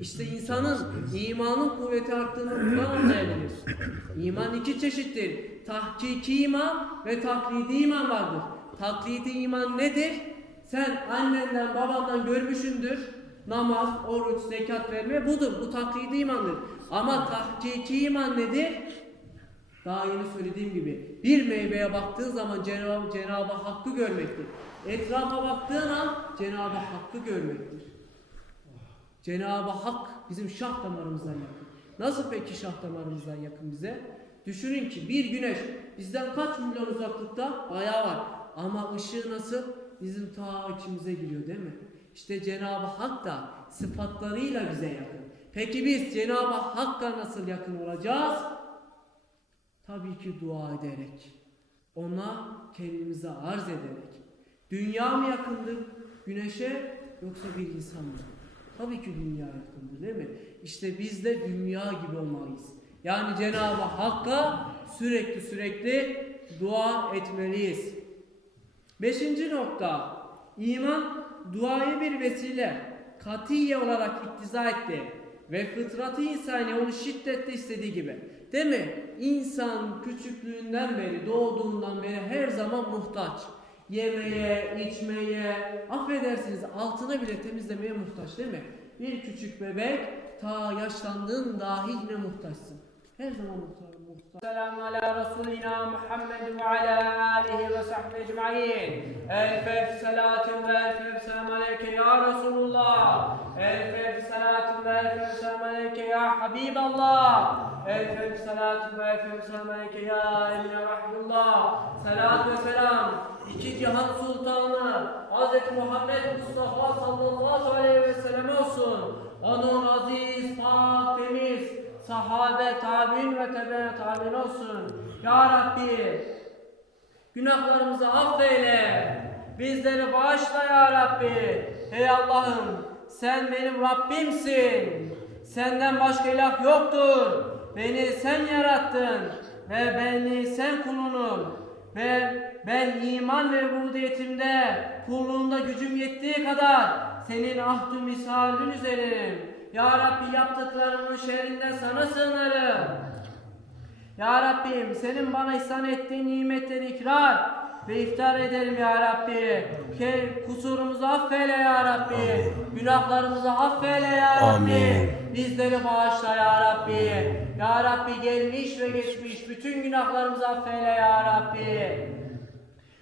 İşte insanın imanın kuvveti arttığını buradan anlayabiliriz. İman iki çeşittir. Tahkiki iman ve taklidi iman vardır. Taklidi iman nedir? Sen annenden babandan görmüşündür. Namaz, oruç, zekat verme budur. Bu taklidi imandır. Ama tahkiki iman nedir? Daha yeni söylediğim gibi bir meyveye baktığın zaman Cenab-ı Cenab Hakk'ı görmektir. Etrafa baktığın an Cenab-ı Hakk'ı görmektir. Cenab-ı Hak bizim şah damarımızdan yakın. Nasıl peki şah damarımızdan yakın bize? Düşünün ki bir güneş bizden kaç milyon uzaklıkta? Bayağı var. Ama ışığı nasıl? Bizim ta içimize giriyor değil mi? İşte Cenab-ı Hak da sıfatlarıyla bize yakın. Peki biz Cenab-ı Hakk'a nasıl yakın olacağız? Tabii ki dua ederek. Ona kendimizi arz ederek. Dünya mı yakındır güneşe yoksa bir insan mı? Tabii ki dünya yakındır değil mi? İşte biz de dünya gibi olmalıyız. Yani Cenab-ı Hakk'a sürekli sürekli dua etmeliyiz. Beşinci nokta. İman duayı bir vesile katiye olarak iktiza etti ve fıtratı insani onu şiddetle istediği gibi. Değil mi? İnsan küçüklüğünden beri, doğduğundan beri her zaman muhtaç yemeye, içmeye, affedersiniz altına bile temizlemeye muhtaç değil mi? Bir küçük bebek ta yaşlandığın dahi ne muhtaçsın. Her zaman muhtaç. muhtaç. Selamun ala Resulina Muhammed ve ala alihi ve sahbihi ecma'in. Elfef selatun ve elfef selam aleyke ya Resulullah. Elfef selatun ve elfef selam aleyke ya Habiballah. Elfef selatun ve elfef selam aleyke ya Emine Rahimullah. Selat ve selam. İki cihan sultanı Hz. Muhammed Mustafa sallallahu aleyhi ve sellem olsun. Onun aziz, pak, temiz, sahabe, tabi'in ve tebe tabi'in olsun. Ya Rabbi günahlarımızı affeyle. Bizleri bağışla ya Rabbi. Ey Allah'ım sen benim Rabbimsin. Senden başka ilah yoktur. Beni sen yarattın ve beni sen kulunum. Ve ben iman ve ubudiyetimde kulluğunda gücüm yettiği kadar senin ahdü misalin üzerinim. Ya Rabbi yaptıklarımın şerrinden sana sığınırım. Ya Rabbim senin bana ihsan ettiğin nimetleri ikrar ve iftar ederim ya Rabbi. Ke kusurumuzu affeyle ya Rabbi. Günahlarımızı affeyle ya Rabbi. Amin. Bizleri bağışla ya Rabbi. Ya Rabbi gelmiş ve geçmiş bütün günahlarımızı affeyle ya Rabbi.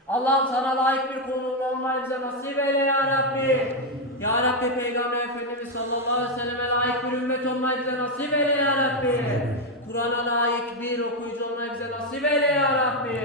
Allah'ım sana layık bir kulun olmayı bize nasip eyle ya Rabbi. Ya Rabbi Peygamber Efendimiz sallallahu aleyhi ve selleme layık bir ümmet olmayı bize nasip eyle ya Rabbi. Kur'an'a layık bir okuyucu olmayı bize nasip eyle ya Rabbi.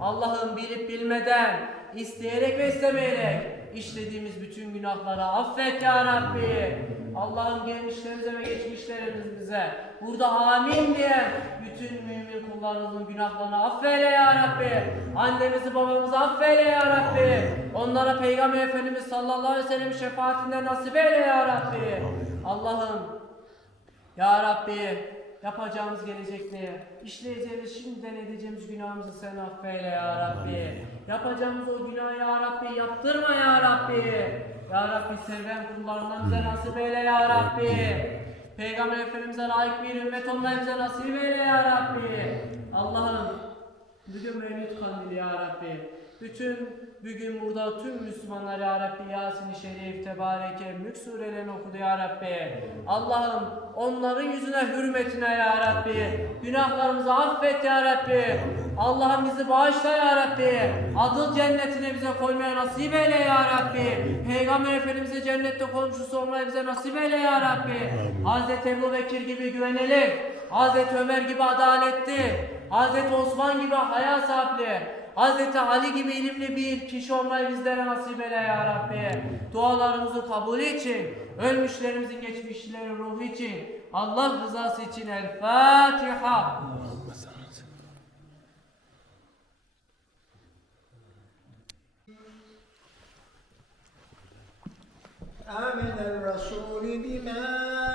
Allah'ım bilip bilmeden, isteyerek ve istemeyerek işlediğimiz bütün günahları affet ya Rabbi. Allah'ım gelmişlerimize ve geçmişlerimize burada amin diye bütün mümin kullarımızın günahlarını affeyle ya Rabbi. Annemizi babamızı affeyle ya Rabbi. Onlara Peygamber Efendimiz sallallahu aleyhi ve sellem şefaatinden nasip eyle ya Rabbi. Allah'ım ya Rabbi yapacağımız gelecekte, işleyeceğimiz şimdiden edeceğimiz günahımızı sen affeyle ya Rabbi. Yapacağımız o günah ya Rabbi yaptırma ya Rabbi. Ya Rabbi seven kullarından bize nasip eyle ya Rabbi. Peygamber Efendimiz'e layık bir ümmet olmayı bize nasip eyle ya Rabbi. Allah'ım bugün Mevlid Kandili ya Rabbi. Bütün bugün burada tüm Müslümanlar ya Rabbi Yasin-i Şerif, Tebareke, Mülk surelerini okudu ya Rabbi. Allah'ım onların yüzüne hürmetine ya Rabbi. Günahlarımızı affet ya Rabbi. Allah'ım bizi bağışla ya Rabbi. Adıl cennetine bize koymaya nasip eyle ya Rabbi. Peygamber Efendimiz'e cennette komşusu olmayı bize nasip eyle ya Rabbi. Hazreti Ebu Bekir gibi güvenelim. Hazreti Ömer gibi adaletli. Hazreti Osman gibi haya sahibi. Hazreti Ali gibi ilimli bir kişi olmayı bizlere nasip eyle ya Rabbi. Dualarımızı kabul için, ölmüşlerimizin geçmişlerin ruhu için, Allah rızası için El Fatiha. آمن الرسول بما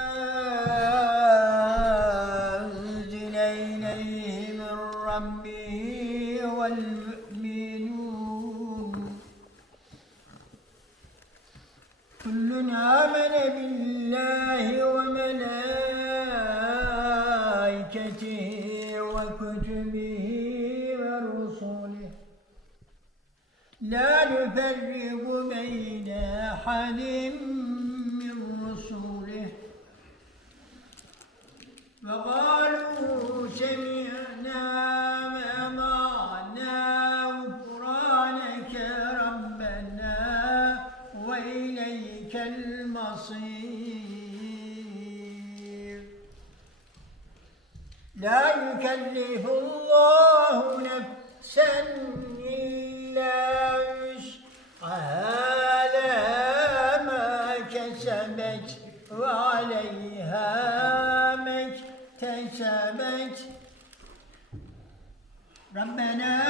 كل آمن بالله وملائكته وكتبه ورسله لا نفرق بين أحد وإليك المصير لا يكلف الله نفسا إلا وسعها لها ما كسبت وعليها ما اكتسبت ربنا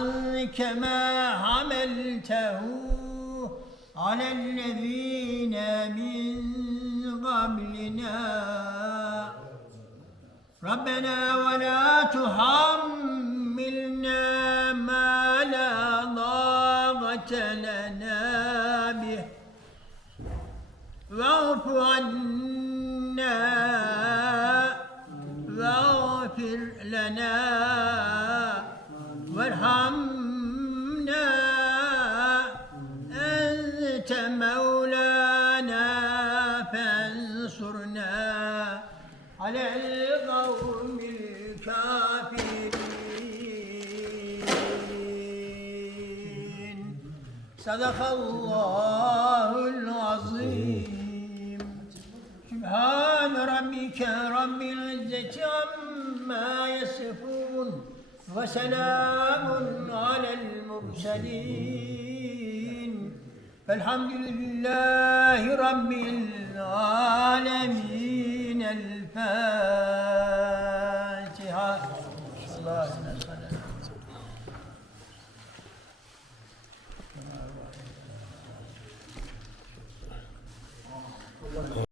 إصرا كما حملته على الذين من قبلنا ربنا ولا تحملنا ما لا ضاقة لنا به واعف عنا واغفر لنا وارحمنا أنت مولانا فانصرنا على القوم الكافرين صدق الله العظيم سبحان ربك رب العزة عما يصفون وسلام على المرسلين. فالحمد لله رب العالمين. الفاتحة